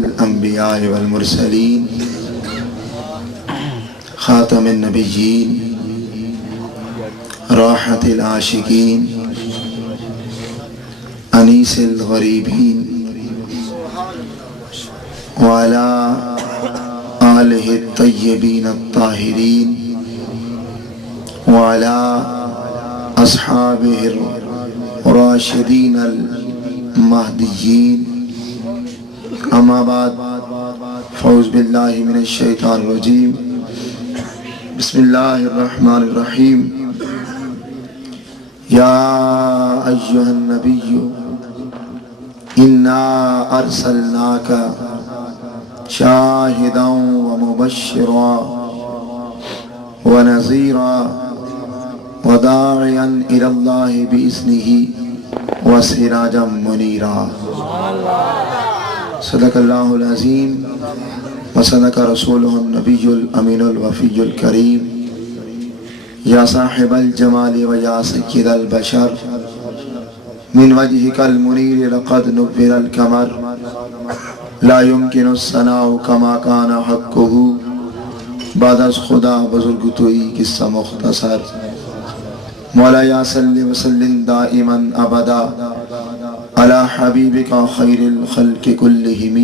الانبیاء والمرسلین خاتم النبیین راحت العاشقین انیس الغریبین وعلى آلہ الطیبین الطاہرین وعلى اصحابہ الراشدین المہدیین اما بعد فاعوذ باللہ من الشیطان الرجیم بسم اللہ الرحمن الرحیم یا ایہا النبی انا ارسلناک شاہدا ومبشرا ونذیرا وداعیا الی اللہ بإذنہ وسراجا منیرا صدق اللہ العظیم وصدق رسولہ النبی الامین الوفی الکریم یا صاحب الجمال و یا سید البشر من وجهك المنیر لقد نور القمر لا يمكن الثناء كما كان حقه بعد از خدا بزرگ توئی قصہ مختصر مولا یا صلی وسلم دائما ابدا على حبیبک خیر الخلق كلهم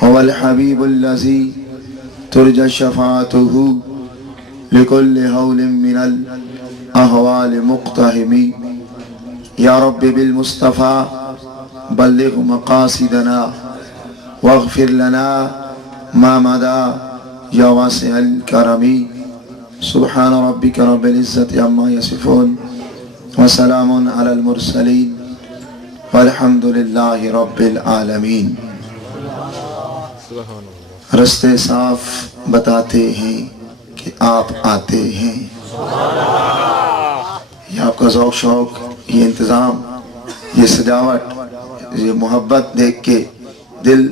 هو الحبیب الذي ترجى شفاعته لكل هول من الاحوال مقتحم یا رب بالمصطفى بلغ مقاصدنا واغفر لنا ما مدى یا واسع الكرم سبحان ربك رب العزة عما يصفون وسلام على المرسلين والحمد للہ رب العالمین۔ رستے صاف بتاتے ہیں کہ آپ آتے ہیں۔ یہ آپ کا ذوق شوق، یہ انتظام، یہ سجاوٹ، یہ محبت دیکھ کے دل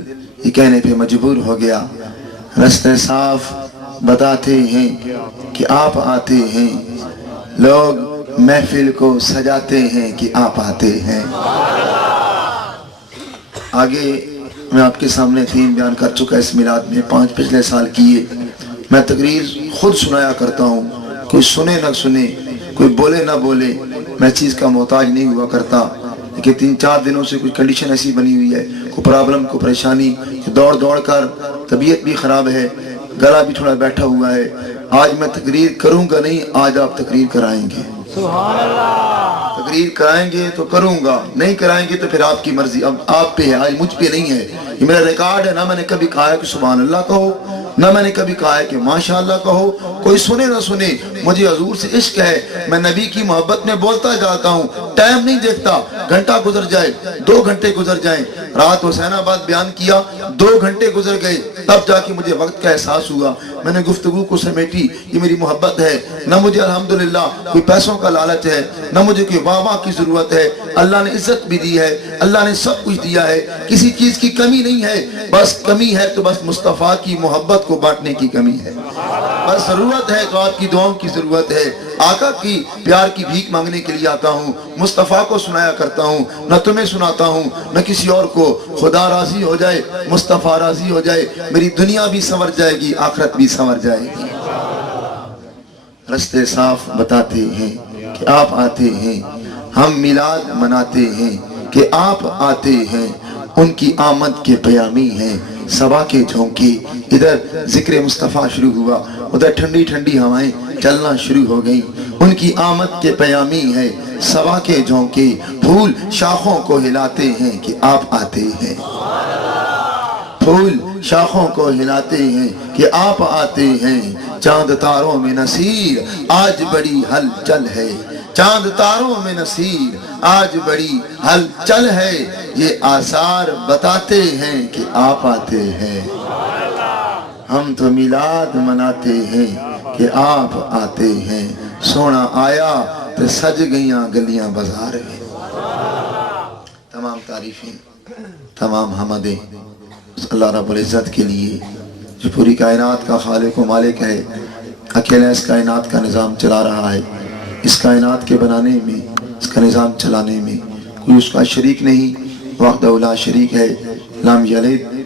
یہ کہنے پہ مجبور ہو گیا۔ رستے صاف بتاتے ہیں کہ آپ آتے ہیں، لوگ محفل کو سجاتے ہیں کہ آپ آتے ہیں۔ آگے میں آپ کے سامنے تھیم بیان کر چکا اس میلاد میں 5 پچھلے سال کیے۔ میں تقریر خود سنایا کرتا ہوں، کوئی سنے نہ سنے، کوئی بولے نہ بولے، میں چیز کا محتاج نہیں ہوا کرتا۔ لیکن 3-4 دنوں سے کچھ کنڈیشن ایسی بنی ہوئی ہے، کوئی پرابلم، کوئی پریشانی، دوڑ دوڑ کر طبیعت بھی خراب ہے، گلا بھی تھوڑا بیٹھا ہوا ہے۔ آج میں تقریر کروں گا نہیں، آج آپ تقریر کرائیں گے۔ سبحان اللہ۔ تقریر کرائیں گے تو کروں گا، نہیں کرائیں گے تو پھر آپ کی مرضی، اب آپ پہ ہے، آج مجھ پہ نہیں ہے۔ یہ میرا ریکارڈ ہے، نہ میں نے کبھی کہا ہے کہ سبحان اللہ کہو، نہ میں نے کبھی کہا ہے کہ ماشاءاللہ کہو۔ کوئی سنے نہ سنے، مجھے حضور سے عشق ہے، میں نبی کی محبت میں بولتا جاتا ہوں، ٹائم نہیں دیکھتا، گھنٹہ گزر جائے، 2 گھنٹے گزر جائیں۔ رات حسین آباد بیان کیا، 2 گھنٹے گزر گئے، تب جا کے مجھے وقت کا احساس ہوا۔ میں نے گفتگو کو سمیٹی، یہ میری محبت ہے، نہ مجھے الحمدللہ کوئی پیسوں کا لالچ ہے، نہ مجھے کوئی واہ واہ کی ضرورت ہے۔ اللہ نے عزت بھی دی ہے، اللہ نے سب کچھ دیا ہے، کسی چیز کی کمی نہیں ہے، بس کمی ہے تو بس مصطفیٰ کی محبت کو بانٹنے کی کمی ہے۔ بس ضرورت ہے تو آپ کی دعاؤں کی ضرورت ہے۔ آقا کی پیار کی بھیک مانگنے کے لیے آتا ہوں، مصطفیٰ کو سنایا کرتا ہوں، نہ تمہیں سناتا ہوں نہ کسی اور کو۔ خدا راضی ہو جائے، مصطفیٰ راضی ہو جائے، میری دنیا بھی سنور جائے گی، آخرت بھی سنور جائے گی۔ رستے صاف بتاتے ہیں کہ آپ آتے ہیں، ہم میلاد مناتے ہیں کہ آپ آتے ہیں، ان کی آمد کے پیامی ہیں صبا کے جھونکے۔ ادھر ذکر مصطفیٰ شروع ہوا، ادھر ٹھنڈی ٹھنڈی ہوائیں چلنا شروع ہو گئیں۔ ان کی آمد کے پیامی ہے صبا کے جھونکے، پھول شاخوں کو ہلاتے ہیں کہ آپ آتے ہیں۔ پھول شاخوں کو ہلاتے ہیں کہ آپ آتے ہیں۔ چاند تاروں میں نصیر آج بڑی ہلچل ہے، چاند تاروں میں نصیر آج بڑی ہلچل ہے، یہ آثار بتاتے ہیں کہ آپ آتے ہیں۔ ہم تو میلاد مناتے ہیں کہ آپ آتے ہیں، سونا آیا تو سج گئیاں گلیاں بازار میں۔ تمام تعریفیں، تمام حمدیں اللہ رب العزت کے لیے جو پوری کائنات کا خالق و مالک ہے، اکیلا اس کائنات کا نظام چلا رہا ہے۔ اس کائنات کے بنانے میں، اس کا نظام چلانے میں کوئی اس کا شریک نہیں، وحدہ لا شریک ہے، لم یلد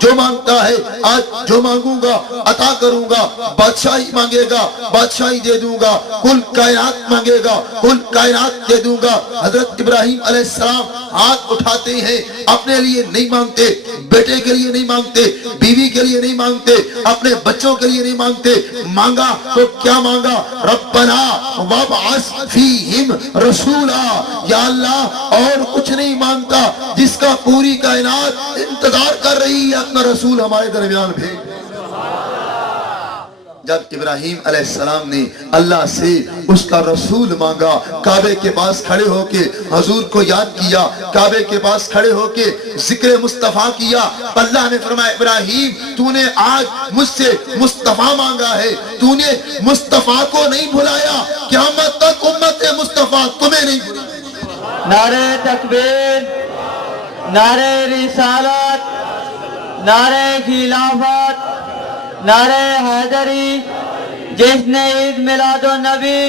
جو مانگتا ہے آج جو مانگوں گا عطا کروں گا. بادشاہی مانگے گا بادشاہی دے دوں گا. کل کائنات مانگے گا کل کائنات دے دوں گا. حضرت ابراہیم علیہ السلام ہاتھ اٹھاتے ہیں, اپنے لیے نہیں مانگتے, بیٹے کے لیے نہیں مانگتے, بیوی کے لیے نہیں مانگتے, اپنے بچوں کے لیے نہیں مانگتے. مانگا تو کیا مانگا؟ ربنا وابعث فیہم رسولا. یا اللہ اور کچھ نہیں مانگتا جس کا پوری کائنات انتظار کر رہی ہے اپنا رسول ہمارے درمیان بھیج. جب ابراہیم علیہ السلام نے اللہ سے اس کا رسول مانگا, کعبے کے پاس کھڑے ہو کے حضور کو یاد کیا, کعبے کے پاس کھڑے ہو کے ذکر مصطفیٰ کیا, اللہ نے فرمایا ابراہیم تو نے آج مجھ سے مصطفیٰ مانگا ہے, تو نے مصطفیٰ کو نہیں بھلایا, قیامت تک امت مصطفیٰ تمہیں نہیں بھلایا. نعرہ تکبیر, نعرہ رسالت, نعرہ خلافت, نعرہ حیدری, جس نے عید میلاد النبی.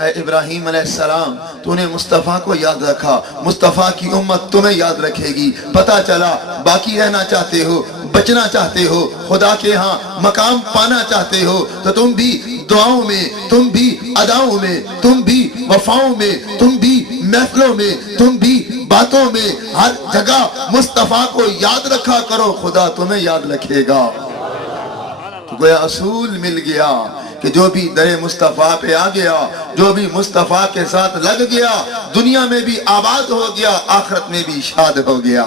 اے ابراہیم علیہ السلام تو نے مصطفیٰ کو یاد رکھا, مصطفیٰ کی امت تمہیں یاد رکھے گی. پتہ چلا باقی رہنا چاہتے ہو, بچنا چاہتے ہو, خدا کے ہاں مقام پانا چاہتے ہو تو تم بھی دعاؤں میں, تم بھی اداؤں میں, تم بھی وفاؤں میں, تم بھی محفلوں میں, تم بھی باتوں میں, ہر جگہ مصطفیٰ کو یاد رکھا کرو, خدا تمہیں یاد رکھے گا. تو گویا اصول مل گیا کہ جو بھی در مصطفیٰ پہ آ گیا, جو بھی مصطفیٰ کے ساتھ لگ گیا, دنیا میں بھی آباد ہو گیا, آخرت میں بھی شاد ہو گیا.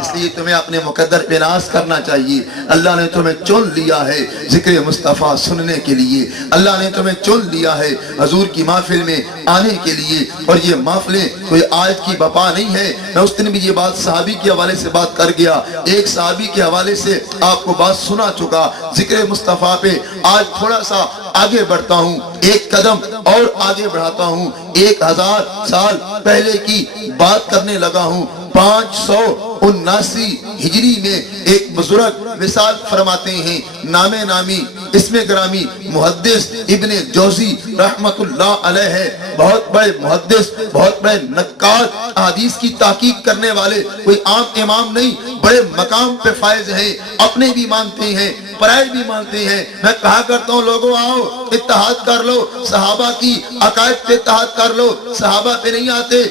اس لیے تمہیں اپنے مقدر پہ ناز کرنا چاہیے. اللہ نے تمہیں چن لیا ہے ذکر مصطفیٰ سننے کے لیے, اللہ نے تمہیں چن لیا ہے حضور کی محفل میں آنے کے لیے. اور یہ محفلیں کوئی آج کی بپا نہیں ہے. میں اس دن بھی یہ بات صحابی کے حوالے سے بات کر گیا, ایک صحابی کے حوالے سے آپ کو بات سنا چکا. ذکر مصطفیٰ پہ آج تھوڑا سا آگے بڑھتا ہوں, ایک قدم اور آگے بڑھاتا ہوں. 1000 سال پہلے کی بات کرنے لگا ہوں. 579 ہجری میں ایک بزرگ مثال فرماتے ہیں, نام نامی اسم گرامی محدث ابن جوزی رحمت اللہ علیہ ہے. بہت بڑے محدث, بہت بڑے نقاد, حدیث کی تحقیق کرنے والے, کوئی عام امام نہیں, بڑے مقام پہ فائز ہیں, اپنے بھی مانتے ہیں پرائے بھی مانتے ہیں. میں کہا کرتا ہوں لوگوں آؤ اتحاد کر لو, صحابہ کی عقائد پہ اتحاد کر لو. صحابہ پہ نہیں آتے,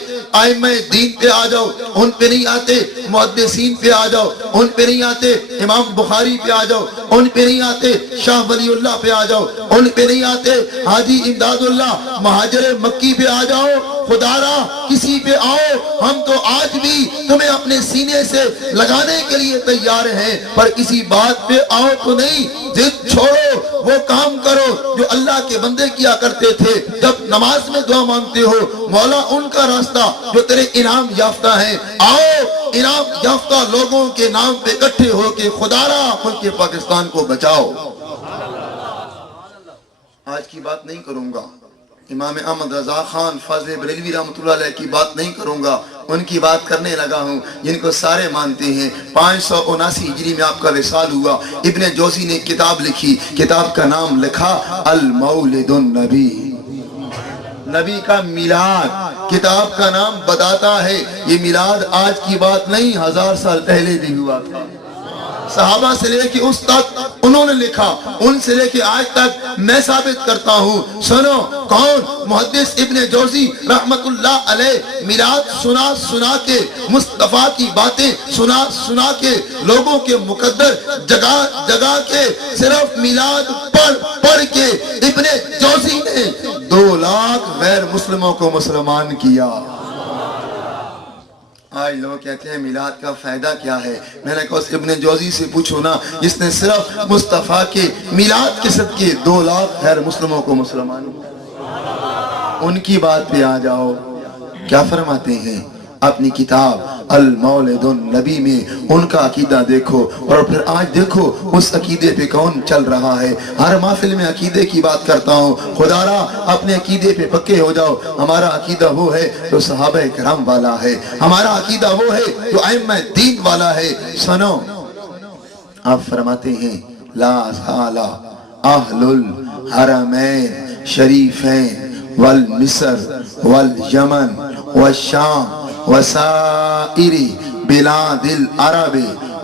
ائمہ دین پہ آ جاؤ, ان پہ نہیں آتے, محدثین پہ آ جاؤ, ان پہ نہیں آتے, امام بخاری پہ آ جاؤ, ان پہ نہیں آتے, شاہ ولی اللہ پہ آ جاؤ, ان پہ نہیں آتے, حاجی امداد اللہ مہاجر مکی پہ آ جاؤ. خدا را کسی پہ آؤ, ہم تو آج بھی تمہیں اپنے سینے سے لگانے کے لیے تیار ہیں, پر کسی بات پہ آؤ تو نہیں. ضد چھوڑو, وہ کام کرو جو اللہ کے بندے کیا کرتے تھے. جب نماز میں دعا مانگتے ہو, مولا ان کا راستہ جو تیرے انعام یافتہ ہیں, آؤ انعام یافتہ لوگوں کے نام پہ اکٹھے ہو کے خدا را ملک پاکستان کو بچاؤ. آج کی بات نہیں کروں گا, امام احمد رضا خان فاضل بریلوی رحمۃ اللہ علیہ کی بات نہیں کروں گا, ان کی بات کرنے لگا ہوں جن کو سارے مانتے ہیں. 579 ہجری میں آپ کا وصال ہوا. ابن جوزی نے کتاب لکھی, کتاب کا نام لکھا المولد النبی, نبی کا میلاد. کتاب کا نام بتاتا ہے یہ میلاد آج کی بات نہیں, 1000 سال پہلے بھی ہوا تھا. صحابہ سے لے کے اس تک انہوں نے لکھا, ان سے لے کے آج تک میں ثابت کرتا ہوں. سنو کون؟ محدث ابن جوزی رحمت اللہ علیہ میلاد سنا سنا کے, مصطفیٰ کی باتیں سنا سنا کے, لوگوں کے مقدر جگہ جگہ کے, صرف میلاد پڑھ کے ابن جوزی نے 2 لاکھ غیر مسلموں کو مسلمان کیا. آج لوگ کہتے ہیں میلاد کا فائدہ کیا ہے. میں نے کہا اس ابن جوزی سے پوچھو نا, جس نے صرف مصطفیٰ کے میلاد کے صدقے 2 لاکھ غیر مسلموں کو مسلمان, ان کی بات پہ آ جاؤ. کیا فرماتے ہیں اپنی کتاب المولد النبی میں, ان کا عقیدہ دیکھو. اور پھر آج دیکھو اس عقیدے پہ کون چل رہا ہے. ہر محفل میں عقیدے کی بات کرتا ہوں, خدا را اپنے عقیدے پہ پکے ہو جاؤ. ہمارا عقیدہ وہ ہے جو صحابہ کرام والا ہے, ہمارا عقیدہ وہ ہے جو ائمہ دین والا ہے. سنو, آپ فرماتے ہیں لا زال اہل الحرمین شریفین والمصر والیمن والشام وسائر بلاد العرب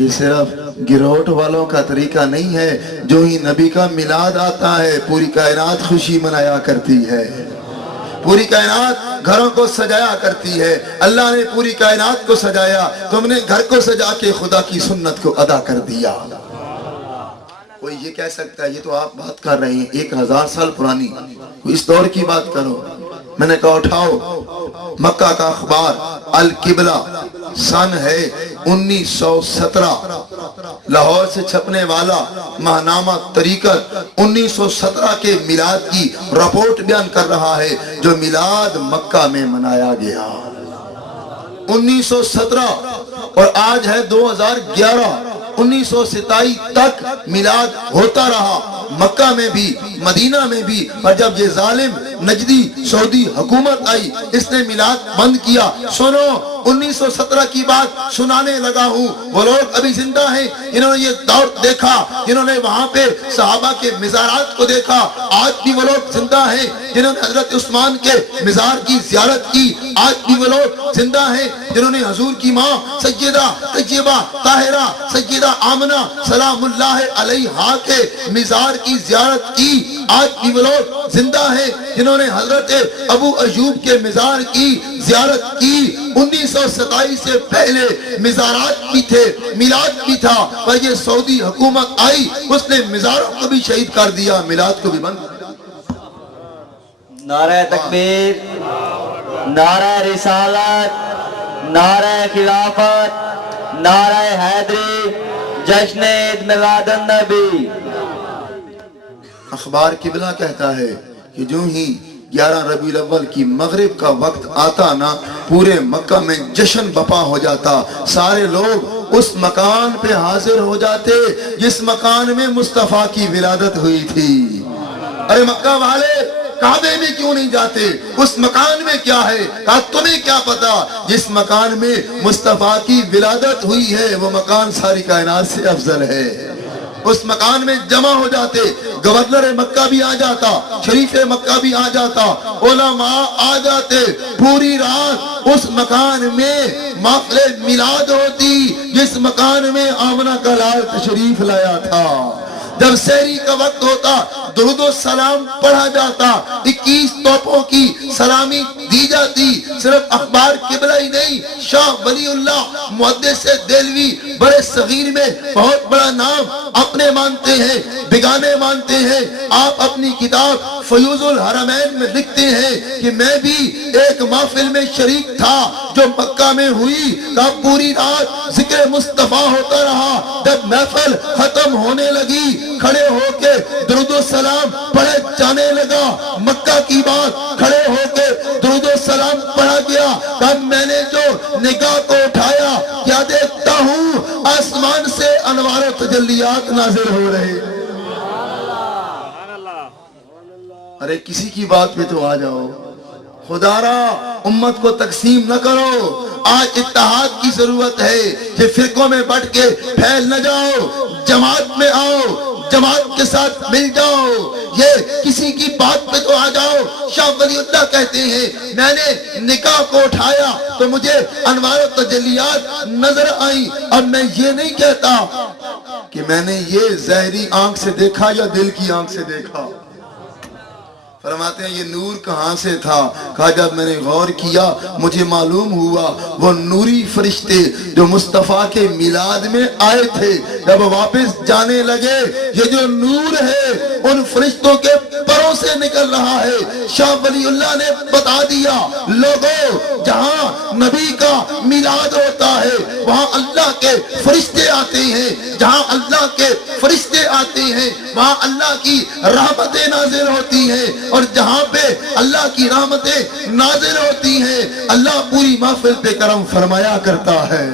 یہ صرف گروٹ والوں کا طریقہ نہیں ہے، جو ہی نبی کا میلاد آتا ہے پوری کائنات خوشی منایا کرتی ہے، پوری کائنات گھروں کو سجایا کرتی ہے۔ اللہ نے پوری کائنات کو سجایا، تم نے گھر کو سجا کے خدا کی سنت کو ادا کر دیا۔ کوئی یہ کہہ سکتا ہے یہ تو آپ بات کر رہے ہیں 1000 سال پرانی، اس دور کی بات کرو۔ میں نے کہا اٹھاؤ مکہ کا اخبار القبلہ، سن ہے 1917، لاہور سے چھپنے والا ماہنامہ طریقت 1917 کے میلاد کی رپورٹ بیان کر رہا ہے، جو میلاد مکہ میں منایا گیا 1917، اور آج ہے 2011، 1927 تک میلاد ہوتا رہا مکہ میں بھی مدینہ میں بھی، اور جب یہ ظالم نجدی سعودی حکومت آئی اس نے میلاد بند کیا۔ سنو 1917 کی بات سنانے لگا ہوں، وہ لوگ ابھی زندہ ہیں جنہوں نے یہ دور دیکھا، جنہوں نے وہاں پہ صحابہ کے مزارات کو دیکھا، آج بھی وہ لوگ زندہ ہیں جنہوں نے حضرت عثمان کے مزار کی زیارت کی، آج بھی وہ لوگ زندہ ہیں جنہوں نے حضور کی ماں سیدہ طیبہ طاہرہ سیدہ آمنہ سلام اللہ علیہا کے مزار کی زیارت کی، آج بھی وہ لوگ زندہ ہیں جنہوں نے حضرت ابو ایوب کے مزار کی زیارت کی۔ 1927 سے پہلے مزارات بھی تھے، میلاد بھی تھا، پر یہ سعودی حکومت آئی اس نے مزاروں کو بھی شہید کر دیا، میلاد کو بھی بند۔ نعرہ تکبیر، نعرہ رسالت، نعرہ خلافت، نعرہ حیدری، جشن عید میلاد النبی۔ اخبار قبلہ کہتا ہے کہ جو ہی 11 ربیع الاول کی مغرب کا وقت آتا نا، پورے مکہ میں جشن بپا ہو جاتا، سارے لوگ اس مکان پہ حاضر ہو جاتے جس مکان میں مصطفیٰ کی ولادت ہوئی تھی۔ ارے مکہ والے کعبے میں کیوں نہیں جاتے؟ اس مکان میں کیا ہے؟ کہا تمہیں کیا پتا؟ جس مکان میں مصطفیٰ کی ولادت ہوئی ہے وہ مکان ساری کائنات سے افضل ہے۔ اس مکان میں جمع ہو جاتے، گورنر مکہ بھی آ جاتا، شریف مکہ بھی آ جاتا، علماء آ جاتے، پوری رات اس مکان میں محفل میلاد ہوتی جس مکان میں آمنہ کا لال تشریف لایا تھا۔ جب سحری کا وقت ہوتا درود و سلام پڑھا جاتا، 21 توپوں کی سلامی دی جاتی۔ صرف اخبار قبلہ ہی نہیں، شاہ ولی اللہ محدث دہلوی بڑے صغیر میں بہت بڑا نام اپنے مانتے ہیں، بگانے مانتے ہیں۔ آپ اپنی کتاب فیوض الحرمین میں لکھتے ہیں کہ میں بھی ایک محفل میں شریک تھا جو مکہ میں ہوئی، کہ پوری رات ذکر مصطفیٰ ہوتا رہا۔ جب محفل ختم ہونے لگی کھڑے ہو کے درود و سلام پڑھے جانے لگا، مکہ کی بات کھڑے ہو کے درود و سلام پڑھا گیا۔ کہ میں نے جو نگاہ کو اٹھایا کیا دیکھتا ہوں، آسمان سے انوار و تجلیات نازل ہو رہے۔ ارے کسی کی بات پہ تو آ جاؤ، خدا را امت کو تقسیم نہ کرو۔ آج اتحاد کی ضرورت ہے، یہ فرقوں میں بٹ کے پھیل نہ جاؤ، جماعت میں آؤ، جماعت کے ساتھ مل جاؤ، یہ کسی کی بات پہ تو آ جاؤ۔ شاہ ولی اللہ کہتے ہیں میں نے نکاح کو اٹھایا تو مجھے انوار و تجلیات نظر آئیں۔ اب میں یہ نہیں کہتا کہ میں نے یہ ظاہری آنکھ سے دیکھا یا دل کی آنکھ سے دیکھا۔ فرماتے ہیں یہ نور کہاں سے تھا؟ کہا جب میں نے غور کیا مجھے معلوم ہوا وہ نوری فرشتے جو مصطفیٰ کے میلاد میں آئے تھے جب واپس جانے لگے، یہ جو نور ہے ان فرشتوں کے پروں سے نکل رہا ہے۔ شاہ ولی اللہ نے بتا دیا لوگوں جہاں نبی کا میلاد ہوتا ہے وہاں اللہ کے فرشتے آتے ہیں، جہاں اللہ کے فرشتے آتے ہیں وہاں اللہ کی رحمتیں نازل ہوتی ہیں، اور جہاں پہ اللہ کی رحمتیں نازل ہوتی ہیں اللہ پوری محفل پہ کرم فرمایا کرتا ہے۔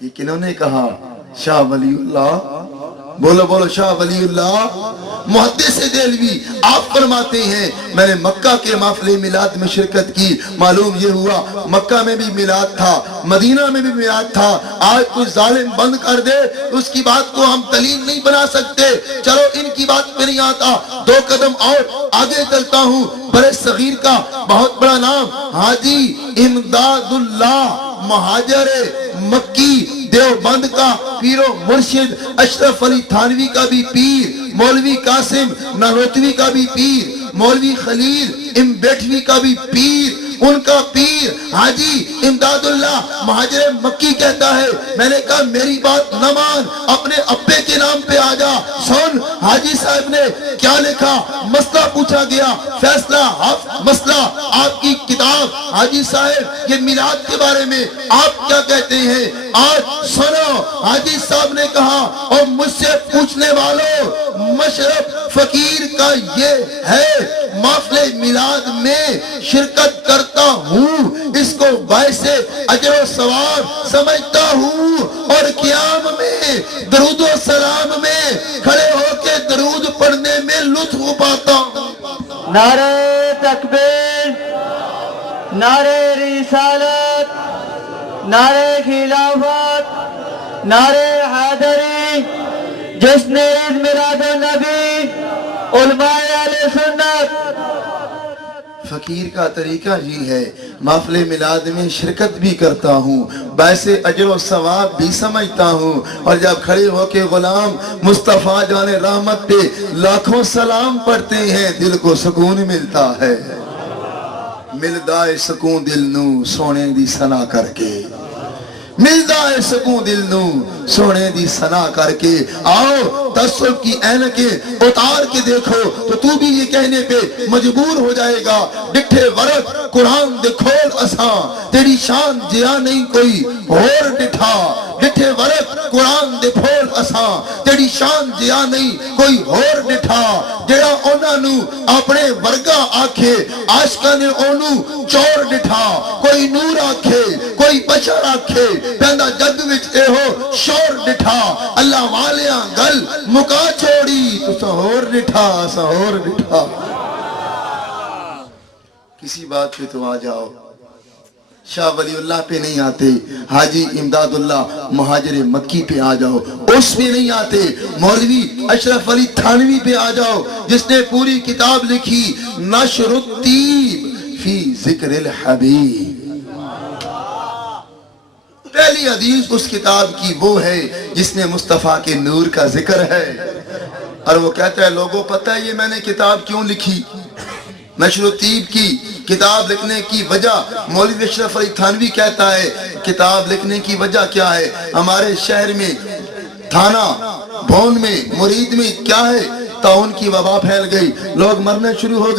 یہ کنہوں نے کہا؟ شاہ ولی اللہ۔ بولو بولو شاہ ولی اللہ محدث دہلوی۔ آپ فرماتے ہیں میں نے مکہ کے محفل میلاد میں شرکت کی، معلوم یہ ہوا مکہ میں بھی میلاد تھا، مدینہ میں بھی میلاد تھا۔ آج کوئی ظالم بند کر دے اس کی بات کو ہم دلیل نہیں بنا سکتے۔ چلو ان کی بات پہ نہیں آتا، 2 قدم اور آگے چلتا ہوں۔ برے صغیر کا بہت بڑا نام حاجی امداد اللہ مہاجر مکی دیوبند کا پیرو مرشد اشرف علی تھانوی کا بھی پیر، مولوی قاسم نانوتوی کا بھی پیر، مولوی خلیل امبیٹوی کا بھی پیر، ان کا پیر حاجی امداد اللہ مہاجر مکی کہتا ہے میں نے کہا میری بات نہ مان، اپنے ابے کے نام پہ آ جا، سن حاجی صاحب نے کیا لکھا، مسئلہ پوچھا گیا، فیصلہ مسئلہ آپ کی کتاب، حاجی صاحب یہ میلاد کے بارے میں آپ کیا کہتے ہیں؟ آج سنو، حاجی صاحب نے کہا اور مجھ سے پوچھنے والوں، مشرف فقیر کا یہ ہے محفل میلاد میں شرکت کرتا ہوں، اس کو باعث اجر و ثواب سمجھتا ہوں، اور قیام میں درود و سلام میں کھڑے ہو کے درود پڑھنے میں لطف پاتا ہوں۔ نعرہ تکبیر، نعرہ رسالت، نعرہ خلافت، نعرہ حیدری، جشن عید میلاد النبی، علماء اہل سنت۔ فقیر کا طریقہ یہ ہے، محفل میلاد میں شرکت بھی کرتا ہوں، باعث اجر و ثواب بھی سمجھتا ہوں، اور جب کھڑے ہو کے غلام مصطفیٰ جان رحمت پہ لاکھوں سلام پڑھتے ہیں دل کو سکون ملتا ہے۔ ملدا ہے سکون دل نو سونے دی ثنا کر کے، ملدا ہے سکون دل نو سونے دی ثنا کر کے۔ آؤ تصوف کی اینکیں اتار کے دیکھو تو بھی یہ کہنے پہ مجبور ہو جائے گا، ڈٹھے ورق قرآن دے کھول اساں، تیری شان جیا نہیں کوئی اور ڈٹھا، ڈٹھے ورق قرآن دے کھول اساں، تیری شان جیا نہیں کوئی اور ڈٹھا، جڑا اونا نو اپنے ورگا آکھے عاشقاں نے اونو چور ڈٹھا، کوئی نور آکھے کوئی بشر آکھے پہندا جگ وچ اے ہو شور ڈٹھا، اللہ والیاں گل مکا چھوڑی تو سہور ڈٹھا، سہور ڈٹھا۔ کسی بات پہ تو آ جاؤ، شاہ ولی اللہ پہ نہیں آتے، حاجی امداد اللہ مہاجر مکی پہ آ جاؤ، اس پہ نہیں آتے، مولوی اشرف علی تھانوی پہ آ جاؤ جس نے پوری کتاب لکھی نشر الطیب فی ذکر الحبیب۔ پہلی حدیث اس کتاب کی وہ ہے جس میں مصطفیٰ کے نور کا ذکر ہے، اور وہ کہتا ہے لوگوں پتہ ہے یہ میں نے کتاب کیوں لکھی؟ نشر الطیب کی کتاب لکھنے کی وجہ، مولوی اشرف علی تھانوی کہتا ہے کتاب لکھنے کی وجہ کیا ہے؟ ہمارے شہر میں تھانہ بھون میں مرید میں کیا ہے؟ طاعون کی وبا پھیل گئی، لوگ مرنے شروع ہو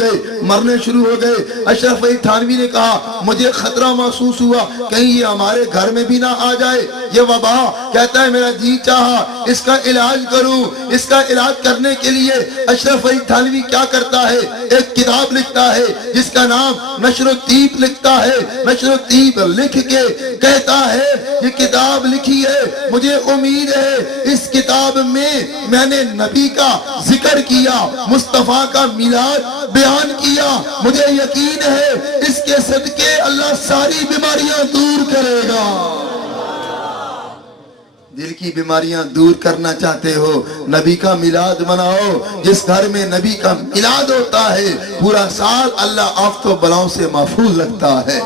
گئے۔ اشرف علی تھانوی نے کہا مجھے خطرہ محسوس ہوا کہیں یہ ہمارے گھر میں بھی نہ آ جائے یہ وبا، کہتا ہے میرا جی چاہا اس کا علاج کروں۔ اس کا علاج کرنے کے لیے اشرف علی تھانوی کیا کرتا ہے؟ ایک کتاب لکھتا ہے جس کا نام نشر الطیب لکھتا ہے۔ نشر الطیب لکھ کے کہتا ہے یہ کتاب لکھی ہے، مجھے امید ہے اس کتاب میں نے نبی کا ذکر کیا، مصطفیٰ کا میلاد بیان کیا، مجھے یقین ہے اس کے صدقے اللہ ساری بیماریاں دور کرے گا۔ دل کی بیماریاں دور کرنا چاہتے ہو، نبی کا میلاد مناؤ۔ جس گھر میں نبی کا میلاد ہوتا ہے پورا سال اللہ آفت و بلاؤں سے محفوظ رکھتا ہے۔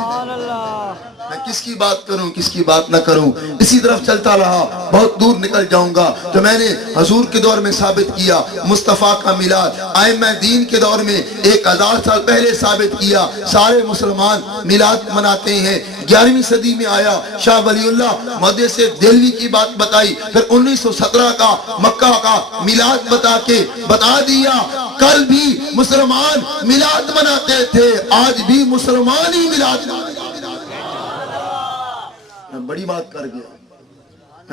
میں کس کی بات کروں کس کی بات نہ کروں، اسی طرف چلتا رہا، بہت دور نکل جاؤں گا۔ تو میں نے حضور کے دور میں ثابت کیا مصطفیٰ کا میلاد، ائمہ دین کے دور میں 1000 سال پہلے ثابت کیا، سارے مسلمان میلاد مناتے ہیں۔ 11ویں صدی میں آیا شاہ ولی اللہ محدث دہلوی کی بات بتائی، پھر 1917 کا مکہ کا میلاد بتا دیا۔ کل بھی مسلمان میلاد مناتے تھے، آج بھی مسلمان ہی میلاد مناتے۔ میں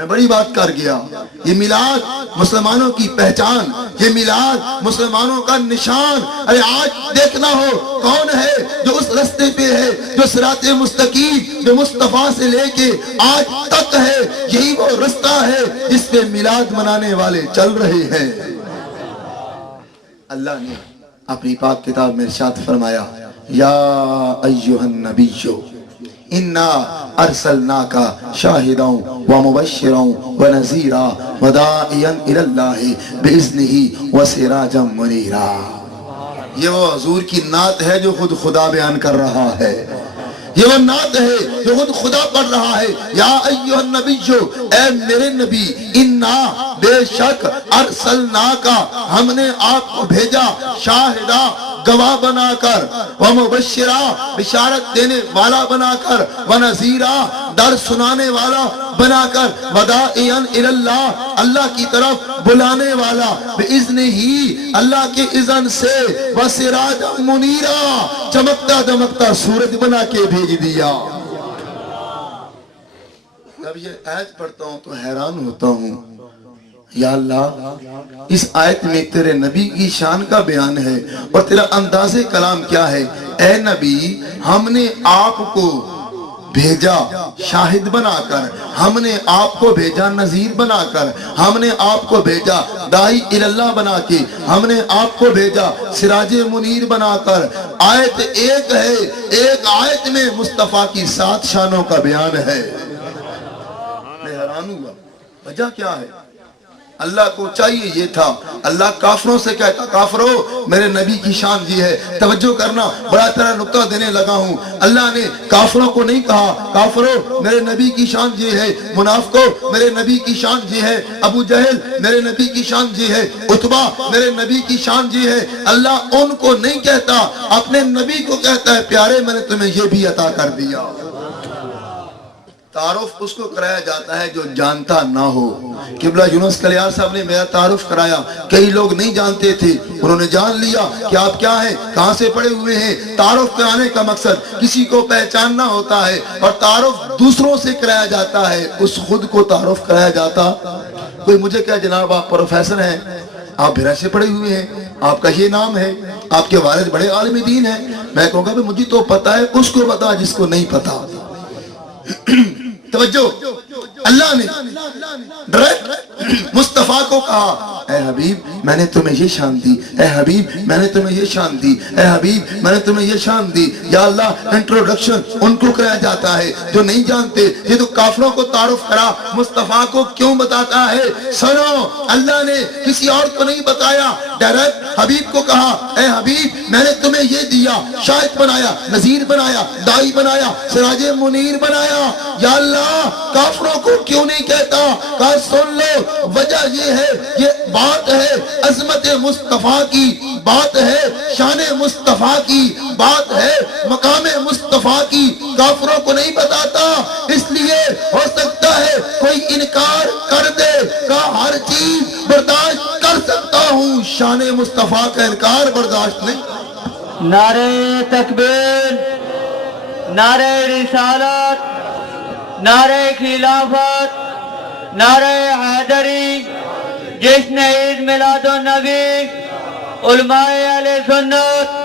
بڑی بات کر گیا، یہ میلاد مسلمانوں کی پہچان، یہ میلاد مسلمانوں کا نشان۔ ارے آج دیکھنا ہو کون ہے جو اس رستے پہ ہے جو صراط مستقیم جو مصطفیٰ سے لے کے آج تک ہے، یہی وہ رستہ ہے جس پہ میلاد منانے والے چل رہے ہیں۔ اللہ نے اپنی پاک کتاب میں ارشاد فرمایا یا ایھا النبی انا ارسلناک شاہدا ومبشرا ونذیرا وداعیا الی اللہ باذنہ وسراجا منیرا۔ یہ وہ حضور کی نعت ہے جو خود خدا بیان کر رہا ہے۔ یہ وہ نعت ہے جو خود خدا پڑھ رہا ہے، یا ایھا النبی، اے میرے نبی، انا بے شک ارسلناکا، ہم نے آپ کو بھیجا، شاہدہ گواہ بنا کر، ومبشرا بشارت دینے والا بنا کر، ونذیرا ڈر سنانے والا بنا کر، وداعیا الی اللہ اللہ کی طرف بلانے والا، باذن ہی اللہ کے اذن سے، وسراجا منیرا چمکتا دمکتا سورج بنا کے بھیج دیا۔ جب یہ آیت پڑھتا ہوں تو حیران ہوتا ہوں، یا اللہ اس آیت میں تیرے نبی کی شان کا بیان ہے اور تیرا انداز کلام کیا ہے۔ اے نبی، ہم نے آپ کو بھیجا شاہد بنا کر، ہم نے آپ کو بھیجا نذیر بنا کر، ہم نے آپ کو بھیجا داعی اللہ بنا کے، ہم نے آپ کو بھیجا سراج منیر بنا کر۔ آیت ایک ہے، ایک آیت میں مصطفیٰ کی 7 شانوں کا بیان ہے۔ میں حیران ہوا، وجہ کیا ہے؟ اللہ کو چاہیے یہ تھا، اللہ کافروں سے کہتا، کافروں میرے نبی کی شان یہ ہے۔ توجہ کرنا، بڑا طرح نقطہ دینے لگا ہوں۔ اللہ نے کافروں کو نہیں کہا کافروں میرے نبی کی شان یہ ہے، منافقوں میرے نبی کی شان یہ ہے، ابو جہل میرے نبی کی شان یہ ہے، عتبہ میرے نبی کی شان یہ ہے۔ اللہ ان کو نہیں کہتا، اپنے نبی کو کہتا ہے، پیارے میں نے تمہیں یہ بھی عطا کر دیا۔ تعارف اس کو کرایا جاتا ہے جو جانتا نہ ہو۔ قبلہ یونس کلیار صاحب نے میرا تعارف کرایا، کئی لوگ نہیں جانتے تھے، انہوں نے جان لیا کہ آپ کیا ہیں، کہاں سے پڑے ہوئے ہیں۔ تعارف کرانے کا مقصد کسی کو پہچاننا ہوتا ہے، اور تعارف دوسروں سے کرایا جاتا ہے، اس خود کو تعارف کرایا جاتا۔ کوئی مجھے کہا جناب آپ پروفیسر ہیں، آپ بھیرا سے پڑے ہوئے ہیں، آپ کا یہ نام ہے، آپ کے والد بڑے عالم دین ہیں، میں کہوں گا کہ مجھے تو پتا ہے، اس کو بتا جس کو نہیں پتا۔ توجہ، اللہ نے ڈائریکٹ مصطفیٰ کو کہا، اے حبیب میں نے تمہیں یہ شان دی، اے حبیب میں نے تمہیں یہ شان دی، اے حبیب میں نے تمہیں یہ شان دی۔ یا اللہ انٹروڈکشن ان کو کرایا جاتا ہے جو نہیں جانتے۔ یہ تو کافروں کو تعارف کرا، مصطفیٰ کو کیوں بتاتا ہے؟ سنو، اللہ نے کسی اور کو نہیں بتایا، ڈائریکٹ حبیب کو کہا، اے حبیب میں نے تمہیں یہ دیا، شاہد بنایا، نذیر بنایا، داعی بنایا، سراج منیر بنایا۔ یا اللہ کافروں کو کیوں نہیں کہتا؟ کہا سن لو، وجہ یہ ہے، یہ بات ہے عظمت مصطفیٰ کی، بات ہے شان مصطفیٰ کی، بات ہے مقام مصطفیٰ کی، کافروں کو نہیں بتاتا۔ اس لیے ہو سکتا ہے کوئی انکار کر دے، کہا ہر چیز برداشت کر سکتا ہوں، شان مصطفیٰ کا انکار برداشت نہیں۔ نعرہ تکبیر، نعرہ رسالت، نعرہ خلافت، نعرہ حیدری، جشن عید میلاد النبی، علماء اہل سنت۔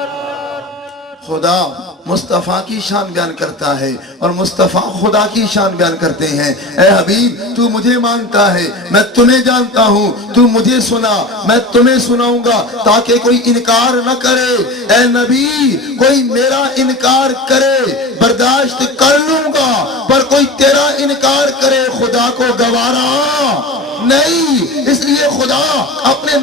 خدا مصطفیٰ کی شان بیان کرتا ہے اور مصطفیٰ خدا کی شان بیان کرتے ہیں۔ اے حبیب تو مجھے مانتا ہے، میں تمہیں جانتا ہوں، تو مجھے سنا، میں تمہیں سناؤں گا تاکہ کوئی انکار نہ کرے۔ اے نبی کوئی میرا انکار کرے برداشت کر لوں گا، پر کوئی تیرا انکار کرے خدا کو گوارا نہیں۔ اس لیے خدا اپنے